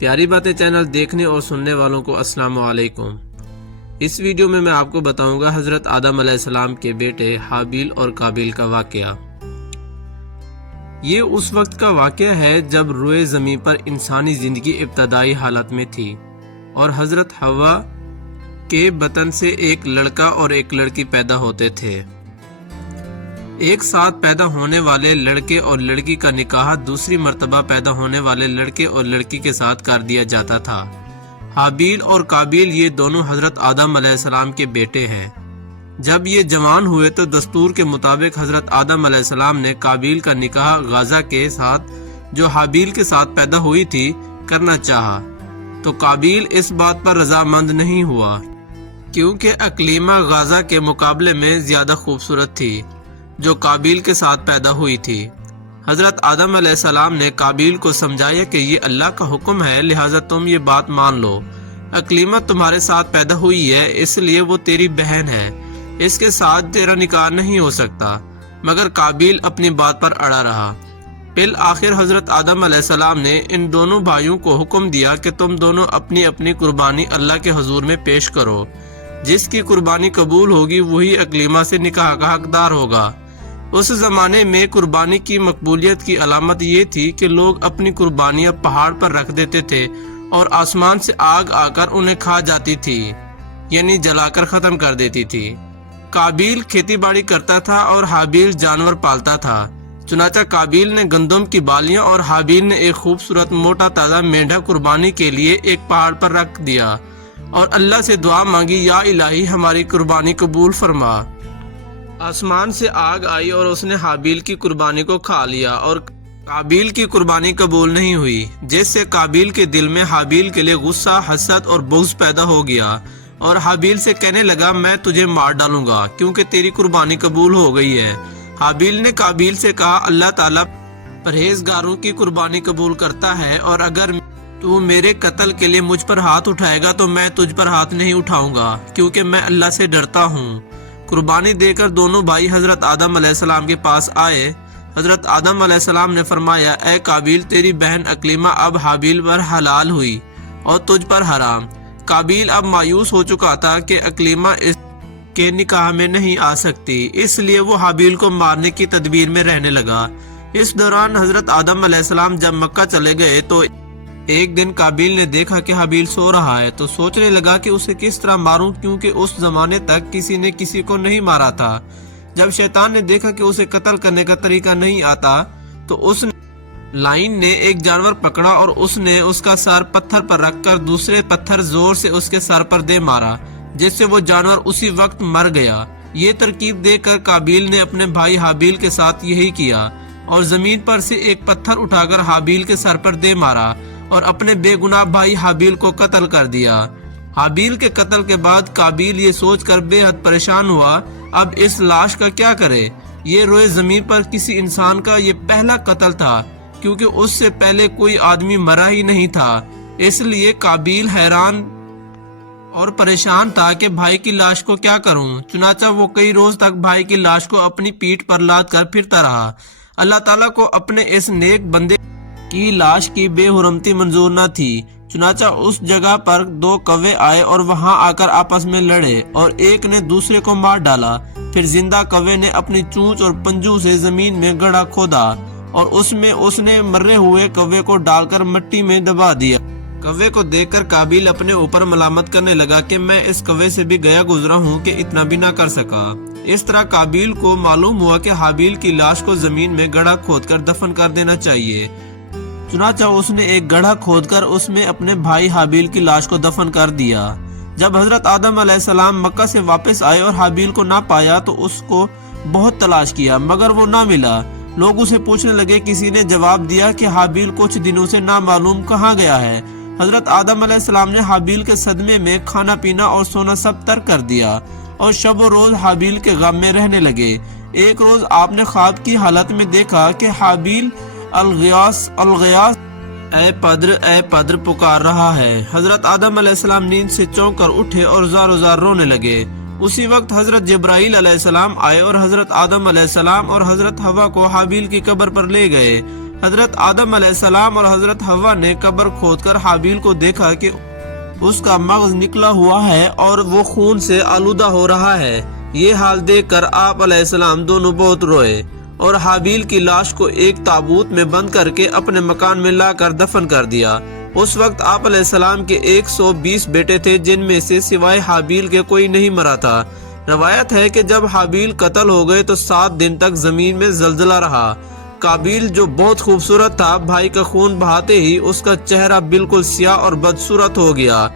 پیاری باتیں چینل دیکھنے اور سننے والوں کو السلام علیکم۔ اس ویڈیو میں آپ کو بتاؤں گا حضرت آدم علیہ السلام کے بیٹے حابیل اور قابیل کا واقعہ۔ یہ اس وقت کا واقعہ ہے جب روئے زمین پر انسانی زندگی ابتدائی حالت میں تھی اور حضرت حوا کے بطن سے ایک لڑکا اور ایک لڑکی پیدا ہوتے تھے۔ ایک ساتھ پیدا ہونے والے لڑکے اور لڑکی کا نکاح دوسری مرتبہ پیدا ہونے والے لڑکے اور لڑکی کے ساتھ کر دیا جاتا تھا۔ حابیل اور قابیل یہ دونوں حضرت آدم علیہ السلام کے بیٹے ہیں۔ جب یہ جوان ہوئے تو دستور کے مطابق حضرت آدم علیہ السلام نے قابیل کا نکاح غازہ کے ساتھ جو حابیل کے ساتھ پیدا ہوئی تھی کرنا چاہا، تو قابیل اس بات پر رضامند نہیں ہوا کیونکہ اقلیمہ غازہ کے مقابلے میں زیادہ خوبصورت تھی جو قابیل کے ساتھ پیدا ہوئی تھی۔ حضرت آدم علیہ السلام نے قابیل کو سمجھایا کہ یہ اللہ کا حکم ہے، لہٰذا تم یہ بات مان لو۔ اقلیمہ تمہارے ساتھ پیدا ہوئی ہے، اس لیے وہ تیری بہن ہے، اس کے ساتھ تیرا نکاح نہیں ہو سکتا۔ مگر قابیل اپنی بات پر اڑا رہا۔ بالآخر حضرت آدم علیہ السلام نے ان دونوں بھائیوں کو حکم دیا کہ تم دونوں اپنی اپنی قربانی اللہ کے حضور میں پیش کرو۔ جس کی قربانی قبول ہوگی وہی اقلیمہ سے نکاح کا حقدار ہوگا۔ اس زمانے میں قربانی کی مقبولیت کی علامت یہ تھی کہ لوگ اپنی قربانیاں پہاڑ پر رکھ دیتے تھے اور آسمان سے آگ آ کر انہیں کھا جاتی تھی، یعنی جلا کر ختم کر دیتی تھی۔ قابیل کھیتی باڑی کرتا تھا اور حابیل جانور پالتا تھا۔ چنانچہ قابیل نے گندم کی بالیاں اور حابیل نے ایک خوبصورت موٹا تازہ مینڈھا قربانی کے لیے ایک پہاڑ پر رکھ دیا اور اللہ سے دعا مانگی، یا الہی ہماری قربانی قبول فرما۔ آسمان سے آگ آئی اور اس نے حابیل کی قربانی کو کھا لیا اور قابیل کی قربانی قبول نہیں ہوئی، جس سے قابیل کے دل میں حابیل کے لیے غصہ، حسد اور بغض پیدا ہو گیا اور حابیل سے کہنے لگا، میں تجھے مار ڈالوں گا کیونکہ تیری قربانی قبول ہو گئی ہے۔ حابیل نے قابیل سے کہا، اللہ تعالیٰ پرہیزگاروں کی قربانی قبول کرتا ہے اور اگر تو میرے قتل کے لیے مجھ پر ہاتھ اٹھائے گا تو میں تجھ پر ہاتھ نہیں اٹھاؤں گا کیونکہ میں اللہ سے ڈرتا ہوں۔ قربانی دے کر دونوں بھائی حضرت آدم علیہ السلام کے پاس آئے۔ حضرت آدم علیہ السلام نے فرمایا، اے قابیل، تیری بہن اقلیمہ اب حابیل پر حلال ہوئی اور تجھ پر حرام۔ قابیل اب مایوس ہو چکا تھا کہ اقلیمہ اس کے نکاح میں نہیں آ سکتی، اس لیے وہ حابیل کو مارنے کی تدبیر میں رہنے لگا۔ اس دوران حضرت آدم علیہ السلام جب مکہ چلے گئے تو ایک دن قابیل نے دیکھا کہ حابیل سو رہا ہے تو سوچنے لگا کہ اسے کس طرح ماروں، کیونکہ اس زمانے تک کسی نے کسی کو نہیں مارا تھا۔ جب شیطان نے دیکھا کہ اسے قتل کرنے کا طریقہ نہیں آتا تو اس لائن نے ایک جانور پکڑا اور اس نے اس کا سر پتھر پر رکھ کر دوسرے پتھر زور سے اس کے سر پر دے مارا، جس سے وہ جانور اسی وقت مر گیا۔ یہ ترکیب دیکھ کر قابیل نے اپنے بھائی حابیل کے ساتھ یہی کیا اور زمین پر سے ایک پتھر اٹھا کر حابیل کے سر پر دے مارا اور اپنے بے گناہ بھائی حابیل کو قتل کر دیا۔ حابیل کے قتل کے بعد قابیل یہ سوچ کر بے حد پریشان ہوا، اب اس لاش کا کیا کرے؟ یہ روئے زمین پر کسی انسان کا یہ پہلا قتل تھا کیونکہ اس سے پہلے کوئی آدمی مرا ہی نہیں تھا۔ اس لیے قابیل حیران اور پریشان تھا کہ بھائی کی لاش کو کیا کروں۔ چنانچہ وہ کئی روز تک بھائی کی لاش کو اپنی پیٹھ پر لاد کر پھرتا رہا۔ اللہ تعالیٰ کو اپنے اس نیک بندے کی لاش کی بے حرمتی منظور نہ تھی، چنانچہ اس جگہ پر دو کوے آئے اور وہاں آ کر آپس میں لڑے اور ایک نے دوسرے کو مار ڈالا۔ پھر زندہ کوے نے اپنی چونچ اور پنجوں سے زمین میں گڑھا کھودا اور اس نے مرے ہوئے کوے کو ڈال کر مٹی میں دبا دیا۔ کوے کو دیکھ کر قابیل اپنے اوپر ملامت کرنے لگا کہ میں اس کوے سے بھی گیا گزرا ہوں کہ اتنا بھی نہ کر سکا۔ اس طرح قابیل کو معلوم ہوا کہ حابیل کی لاش کو زمین میں گڑھا کھود کر دفن کر دینا چاہیے، چنانچہ اس نے ایک گڑھا کھود کر اس میں اپنے بھائی حابیل کی لاش کو دفن کر دیا۔ جب حضرت آدم علیہ السلام مکہ سے واپس آئے اور حابیل کو نہ پایا تو اس کو بہت تلاش کیا مگر وہ نہ ملا۔ لوگ اسے پوچھنے لگے، کسی نے جواب دیا کہ حابیل کچھ دنوں سے نہ معلوم کہاں گیا ہے۔ حضرت آدم علیہ السلام نے حابیل کے صدمے میں کھانا پینا اور سونا سب ترک کر دیا اور شب و روز حابیل کے غم میں رہنے لگے۔ ایک روز آپ نے خواب کی حالت میں دیکھا کہ حابیل الغیاث اے پدر پکار رہا ہے۔ حضرت آدم علیہ السلام نیند سے چونک کر اٹھے اور زار و زار رونے لگے۔ اسی وقت حضرت جبرائیل علیہ السلام آئے اور حضرت آدم علیہ السلام اور حضرت حوا کو حابیل کی قبر پر لے گئے۔ حضرت آدم علیہ السلام اور حضرت حوا نے قبر کھود کر حابیل کو دیکھا کہ اس کا مغز نکلا ہوا ہے اور وہ خون سے آلودہ ہو رہا ہے۔ یہ حال دیکھ کر آپ علیہ السلام دونوں بہت روئے اور حابیل کی لاش کو ایک تابوت میں بند کر کے اپنے مکان میں لا کر دفن کر دیا۔ اس وقت آپ علیہ السلام کے 120 بیٹے تھے، جن میں سے سوائے حابیل کے کوئی نہیں مرا تھا۔ روایت ہے کہ جب حابیل قتل ہو گئے تو 7 دن تک زمین میں زلزلہ رہا۔ قابیل جو بہت خوبصورت تھا، بھائی کا خون بہاتے ہی اس کا چہرہ بالکل سیاہ اور بدصورت ہو گیا۔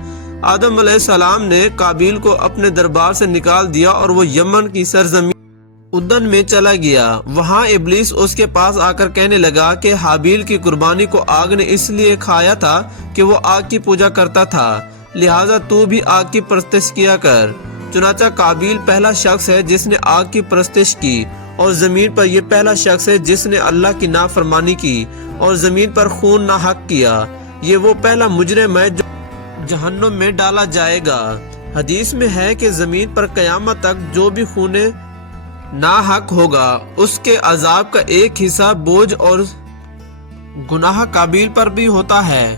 آدم علیہ السلام نے قابیل کو اپنے دربار سے نکال دیا اور وہ یمن کی سرزمین ادن میں چلا گیا۔ وہاں ابلیس اس کے پاس آ کر کہنے لگا کہ حابیل کی قربانی کو آگ نے اس لیے کھایا تھا کہ وہ آگ کی پوجا کرتا تھا، لہٰذا تو بھی آگ کی پرستش کیا کر۔ چنانچہ قابیل پہلا شخص ہے جس نے آگ کی پرستش کی، اور زمین پر یہ پہلا شخص ہے جس نے اللہ کی نافرمانی کی اور زمین پر خون ناحق کیا۔ یہ وہ پہلا مجرم ہے جو جہنم میں ڈالا جائے گا۔ حدیث میں ہے کہ زمین پر قیامت تک جو بھی خون ناحق ہوگا، اس کے عذاب کا ایک حصہ بوجھ اور گناہ قابیل پر بھی ہوتا ہے،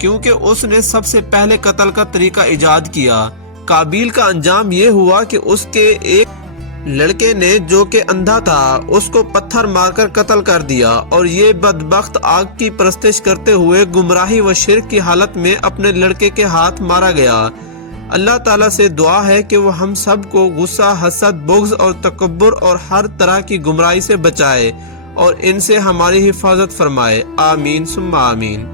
کیونکہ اس نے سب سے پہلے قتل کا طریقہ ایجاد کیا۔ قابیل کا انجام یہ ہوا کہ اس کے ایک لڑکے نے جو کہ اندھا تھا اس کو پتھر مار کر قتل کر دیا، اور یہ بدبخت آگ کی پرستش کرتے ہوئے گمراہی و شرک کی حالت میں اپنے لڑکے کے ہاتھ مارا گیا۔ اللہ تعالیٰ سے دعا ہے کہ وہ ہم سب کو غصہ، حسد، بغض اور تکبر اور ہر طرح کی گمراہی سے بچائے اور ان سے ہماری حفاظت فرمائے۔ آمین ثم آمین۔